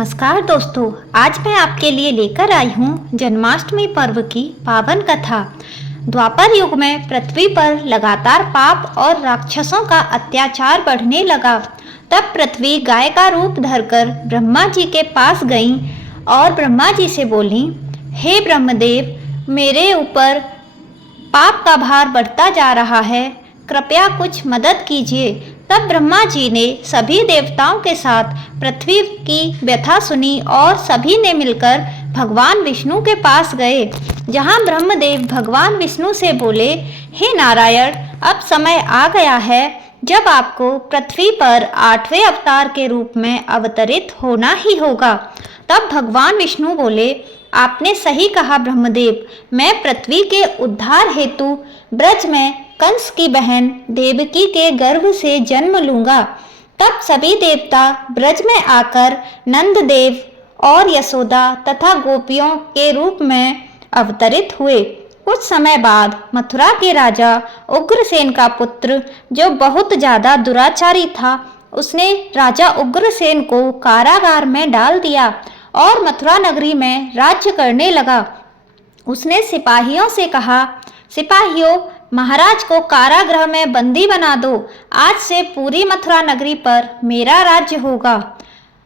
नमस्कार दोस्तों, आज मैं आपके लिए लेकर आई हूँ जन्माष्टमी पर्व की पावन कथा। द्वापर युग में पृथ्वी पर लगातार पाप और राक्षसों का अत्याचार बढ़ने लगा। तब पृथ्वी गाय का रूप धरकर ब्रह्मा जी के पास गई और ब्रह्मा जी से बोली, हे ब्रह्मदेव, मेरे ऊपर पाप का भार बढ़ता जा रहा है, कृपया कुछ मदद कीजिए। तब ब्रह्मा जी ने सभी देवताओं के साथ पृथ्वी की व्यथा सुनी और सभी ने मिलकर भगवान विष्णु के पास गए, जहां ब्रह्मदेव भगवान विष्णु से बोले, हे नारायण, अब समय आ गया है जब आपको पृथ्वी पर 8वें अवतार के रूप में अवतरित होना ही होगा। तब भगवान विष्णु बोले, आपने सही कहा ब्रह्मदेव, मैं पृथ्वी के उद्धार हेतु ब्रज में कंस की बहन देवकी के गर्भ से जन्म लूंगा। तब सभी देवता ब्रज में आकर नंददेव और यशोदा तथा गोपियों के रूप में अवतरित हुए। कुछ समय बाद मथुरा के राजा उग्रसेन का पुत्र, जो बहुत ज्यादा दुराचारी था, उसने राजा उग्रसेन को कारागार में डाल दिया और मथुरा नगरी में राज्य करने लगा। उसने सिपाहियों से कहा, सिपाहियों, महाराज को कारागृह में बंदी बना दो। आज से पूरी मथुरा नगरी पर मेरा राज्य होगा।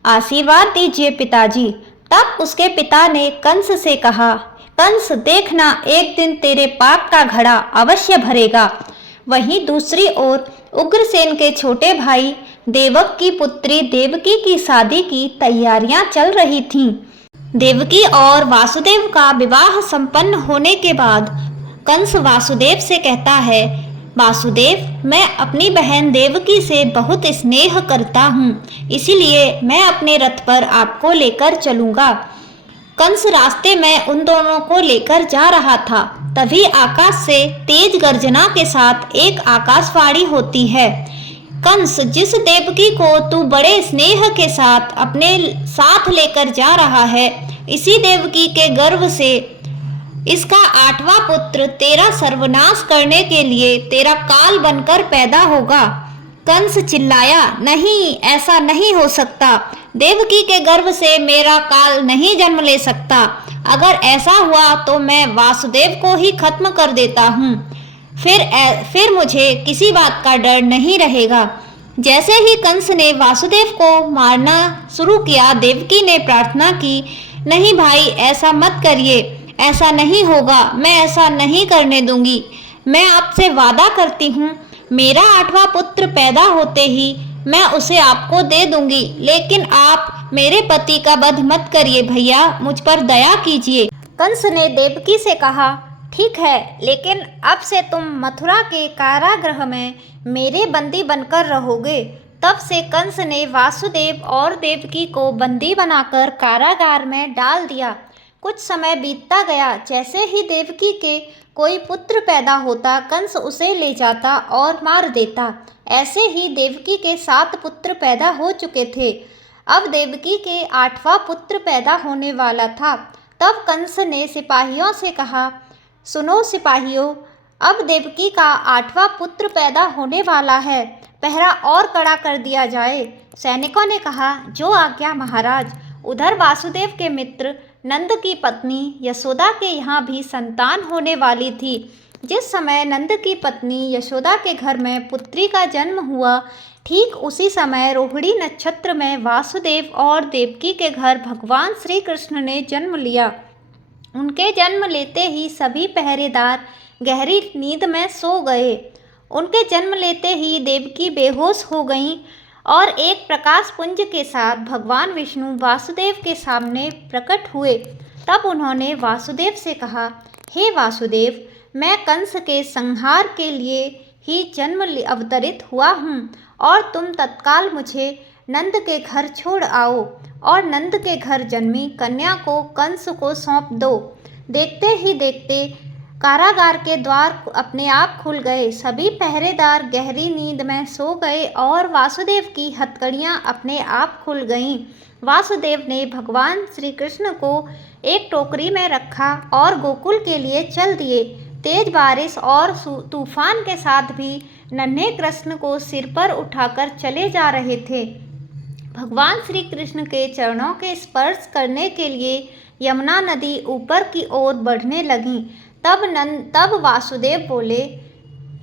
आशीर्वाद दीजिए पिताजी। तब उसके पिता ने कंस से कहा, कंस, देखना, एक दिन तेरे पाप का घड़ा अवश्य भरेगा। वहीं दूसरी ओर उग्रसेन के छोटे भाई देवक की पुत्री देवकी की शादी की तैयारियां चल रही थीं। देवकी और वासुदेव का विवाह संपन्न होने के बाद कंस वासुदेव से कहता है, वासुदेव, मैं अपनी बहन देवकी से बहुत स्नेह करता हूँ, इसीलिए मैं अपने रथ पर आपको लेकर चलूँगा। कंस रास्ते में उन दोनों को लेकर जा रहा था। तभी आकाश से तेज गर्जना के साथ एक आकाशवाणी होती है, कंस, जिस देवकी को तू बड़े स्नेह के साथ अपने साथ लेकर जा रहा है, इसी देवकी के गर्भ से इसका 8वां पुत्र तेरा सर्वनाश करने के लिए तेरा काल बनकर पैदा होगा। कंस चिल्लाया, नहीं, ऐसा नहीं हो सकता। देवकी के गर्भ से मेरा काल नहीं जन्म ले सकता। अगर ऐसा हुआ तो मैं वासुदेव को ही खत्म कर देता हूँ। फिर मुझे किसी बात का डर नहीं रहेगा। जैसे ही कंस ने वासुदेव को मारना शुरू किया, देवकी ने प्रार्थना की, नहीं भाई, ऐसा मत करिए, ऐसा नहीं होगा, मैं ऐसा नहीं करने दूंगी। मैं आपसे वादा करती हूँ, मेरा 8वां पुत्र पैदा होते ही मैं उसे आपको दे दूंगी, लेकिन आप मेरे पति का वध मत करिए भैया, मुझ पर दया कीजिए। कंस ने देवकी से कहा, ठीक है, लेकिन अब से तुम मथुरा के कारागृह में मेरे बंदी बनकर रहोगे। तब से कंस ने वासुदेव और देवकी को बंदी बनाकर कारागार में डाल दिया। कुछ समय बीतता गया। जैसे ही देवकी के कोई पुत्र पैदा होता, कंस उसे ले जाता और मार देता। ऐसे ही देवकी के 7 पुत्र पैदा हो चुके थे। अब देवकी के 8वां पुत्र पैदा होने वाला था। तब कंस ने सिपाहियों से कहा, सुनो सिपाहियों, अब देवकी का 8वां पुत्र पैदा होने वाला है, पहरा और कड़ा कर दिया जाए। सैनिकों ने कहा, जो आज्ञा महाराज। उधर वासुदेव के मित्र नंद की पत्नी यशोदा के यहाँ भी संतान होने वाली थी। जिस समय नंद की पत्नी यशोदा के घर में पुत्री का जन्म हुआ, ठीक उसी समय रोहिणी नक्षत्र में वासुदेव और देवकी के घर भगवान श्री कृष्ण ने जन्म लिया। उनके जन्म लेते ही सभी पहरेदार गहरी नींद में सो गए। उनके जन्म लेते ही देवकी बेहोश हो गईं और एक प्रकाश पुंज के साथ भगवान विष्णु वासुदेव के सामने प्रकट हुए। तब उन्होंने वासुदेव से कहा, हे वासुदेव, मैं कंस के संहार के लिए ही जन्म अवतरित हुआ हूँ और तुम तत्काल मुझे नंद के घर छोड़ आओ और नंद के घर जन्मी कन्या को कंस को सौंप दो। देखते ही देखते कारागार के द्वार अपने आप खुल गए। सभी पहरेदार गहरी नींद में सो गए और वासुदेव की हथकड़ियाँ अपने आप खुल गईं। वासुदेव ने भगवान श्री कृष्ण को एक टोकरी में रखा और गोकुल के लिए चल दिए। तेज बारिश और तूफान के साथ भी नन्हे कृष्ण को सिर पर उठाकर चले जा रहे थे। भगवान श्री कृष्ण के चरणों के स्पर्श करने के लिए यमुना नदी ऊपर की ओर बढ़ने लगी। तब वासुदेव बोले,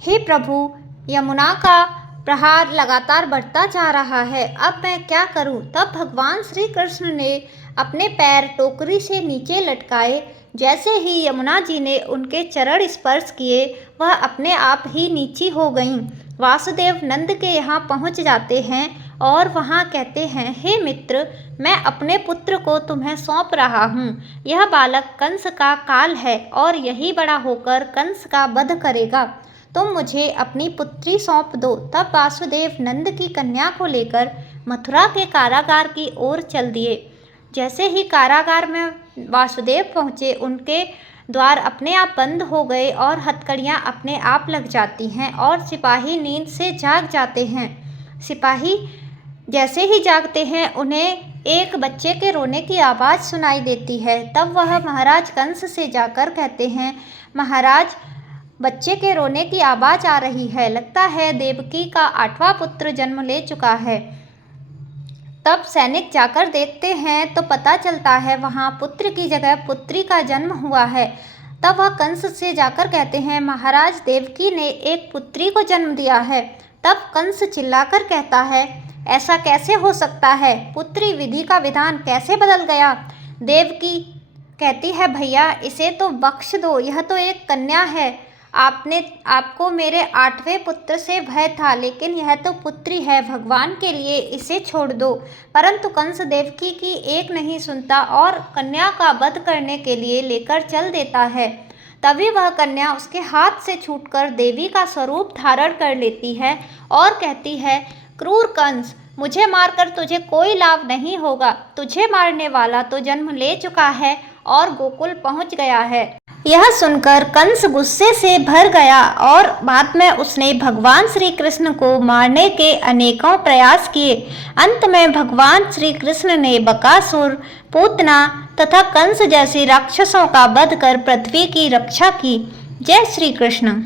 हे प्रभु, यमुना का प्रहार लगातार बढ़ता जा रहा है, अब मैं क्या करूं? तब भगवान श्री कृष्ण ने अपने पैर टोकरी से नीचे लटकाए। जैसे ही यमुना जी ने उनके चरण स्पर्श किए, वह अपने आप ही नीची हो गईं। वासुदेव नंद के यहाँ पहुँच जाते हैं और वहाँ कहते हैं, हे मित्र, मैं अपने पुत्र को तुम्हें सौंप रहा हूँ। यह बालक कंस का काल है और यही बड़ा होकर कंस का वध करेगा। तुम मुझे अपनी पुत्री सौंप दो। तब वासुदेव नंद की कन्या को लेकर मथुरा के कारागार की ओर चल दिए। जैसे ही कारागार में वासुदेव पहुँचे, उनके द्वार अपने आप बंद हो गए और हथकड़ियाँ अपने आप लग जाती हैं और सिपाही नींद से जाग जाते हैं। सिपाही जैसे ही जागते हैं, उन्हें एक बच्चे के रोने की आवाज़ सुनाई देती है। तब वह महाराज कंस से जाकर कहते हैं, महाराज, बच्चे के रोने की आवाज़ आ रही है, लगता है देवकी का 8वां पुत्र जन्म ले चुका है। तब सैनिक जाकर देखते हैं तो पता चलता है वहाँ पुत्र की जगह पुत्री का जन्म हुआ है। तब वह कंस से जाकर कहते हैं, महाराज, देवकी ने एक पुत्री को जन्म दिया है। तब कंस चिल्लाकर कहता है, ऐसा कैसे हो सकता है? पुत्री विधि का विधान कैसे बदल गया? देवकी कहती है, भैया, इसे तो बख्श दो, यह तो एक कन्या है। आपको मेरे 8वें पुत्र से भय था, लेकिन यह तो पुत्री है, भगवान के लिए इसे छोड़ दो। परंतु कंस देवकी की एक नहीं सुनता और कन्या का वध करने के लिए लेकर चल देता है। तभी वह कन्या उसके हाथ से छूटकर देवी का स्वरूप धारण कर लेती है और कहती है, क्रूर कंस, मुझे मारकर तुझे कोई लाभ नहीं होगा। तुझे मारने वाला तो जन्म ले चुका है और गोकुल पहुंच गया है। यह सुनकर कंस गुस्से से भर गया और बाद में उसने भगवान श्री कृष्ण को मारने के अनेकों प्रयास किए। अंत में भगवान श्री कृष्ण ने बकासुर, पूतना तथा कंस जैसे राक्षसों का वध कर पृथ्वी की रक्षा की। जय श्री कृष्ण।